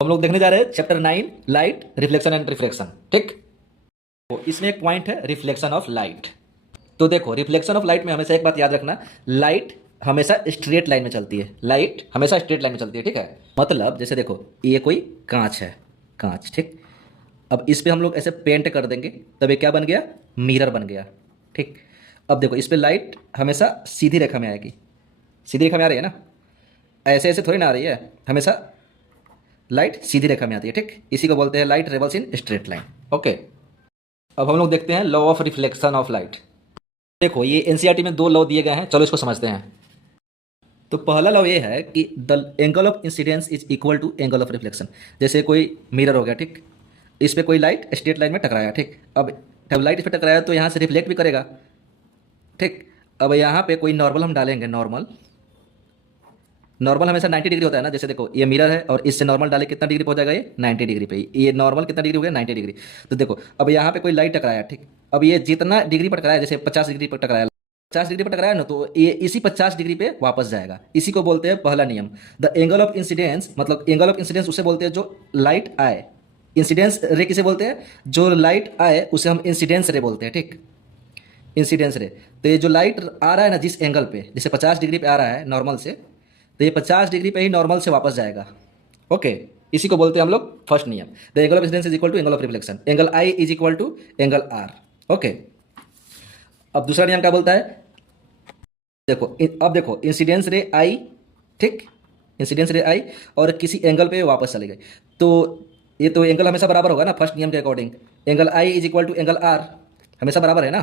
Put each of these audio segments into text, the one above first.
हम लोग देखने जा रहे हैं chapter 9 light reflection and refraction. ठीक, तो इसमें एक पॉइंट है रिफ्लेक्शन ऑफ लाइट। तो देखो रिफ्लेक्शन ऑफ लाइट में हमेशा एक बात याद रखना, लाइट हमेशा स्ट्रेट लाइन में चलती है। लाइट हमेशा स्ट्रेट लाइन में चलती है। ठीक है, मतलब जैसे देखो ये कोई कांच है, कांच। ठीक, अब इस पे हम लोग ऐसे पेंट कर देंगे तब ये क्या बन गया, मिरर बन गया। ठीक, अब देखो इस पे लाइट हमेशा सीधी रेखा में आएगी। सीधी रेखा में आ रही है ना, ऐसे ऐसे थोड़ी ना आ रही है, हमेशा लाइट सीधी रेखा में आती है। ठीक, इसी को बोलते हैं light travels in straight line. Okay, अब हम लोग देखते हैं law of reflection of light. देखो ये एनसीईआरटी में 2 लॉ दिए गए हैं, चलो इसको समझते हैं। तो पहला लॉ ये है कि the angle of incidence is equal to angle of reflection. जैसे कोई मिरर हो गया, ठीक, इस पे कोई लाइट स्ट्रेट लाइन में टकराया। ठीक, अब जब लाइट इस पे टकराया तो यहाँ से रिफ्लेक्ट भी करेगा। ठीक, अब यहाँ पे कोई नॉर्मल हम डालेंगे। नॉर्मल नॉर्मल हमेशा 90 डिग्री होता है ना। जैसे देखो ये मिरर है और इससे नॉर्मल डाले कितना डिग्री पहुंच जाएगा, ये 90 डिग्री पे। ये नॉर्मल कितना डिग्री हो गया, 90 डिग्री। तो देखो अब यहाँ पे कोई लाइट टकराया। ठीक, अब ये जितना डिग्री पर टकराया, जैसे 50 डिग्री पर टकराया, 50 डिग्री पर टकराया ना, तो ये इसी 50 डिग्री पे वापस जाएगा। इसी को बोलते हैं पहला नियम, द एंगल ऑफ इंसिडेंस। मतलब एंगल ऑफ इंसिडेंस उसे बोलते हैं जो लाइट आए। इंसिडेंस रे किसे बोलते हैं, जो लाइट आए उसे हम इंसिडेंस रे बोलते हैं। ठीक, इंसिडेंस रे। तो ये जो लाइट आ रहा है ना जिस एंगल पे, जैसे 50 डिग्री पे आ रहा है नॉर्मल से, तो ये 50 डिग्री पे ही नॉर्मल से वापस जाएगा। ओके, इसी को बोलते हैं हम लोग फर्स्ट नियम, the angle of incidence is equal to angle of reflection. Angle I is equal to angle R. Okay, अब दूसरा नियम क्या बोलता है, देखो अब देखो इंसिडेंस रे आई, ठीक, इंसिडेंस रे आई और किसी एंगल पे वापस चले गए, तो ये तो एंगल हमेशा बराबर होगा ना फर्स्ट नियम के according. Angle I is equal to angle R, हमेशा बराबर है ना।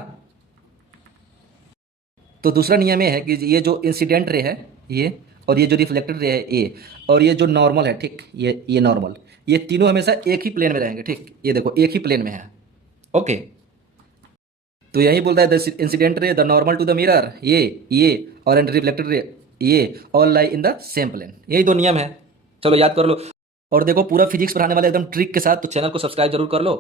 तो दूसरा नियम ये है कि ये जो इंसिडेंट रे है ये, और ये जो रिफ्लेक्टेड रे है ये, और ये जो नॉर्मल है, ठीक, ये नॉर्मल, ये तीनों हमेशा एक ही प्लेन में रहेंगे। ठीक, ये देखो एक ही प्लेन में है। ओके, तो यही बोलता है the incident ray the normal to the mirror, ये और एंड रिफ्लेक्टेड रे ये all lie in the same plane. यही 2 नियम है, चलो याद कर लो। और देखो पूरा फिजिक्स पढ़ाने वाले एकदम ट्रिक के साथ, तो चैनल को सब्सक्राइब जरूर कर लो।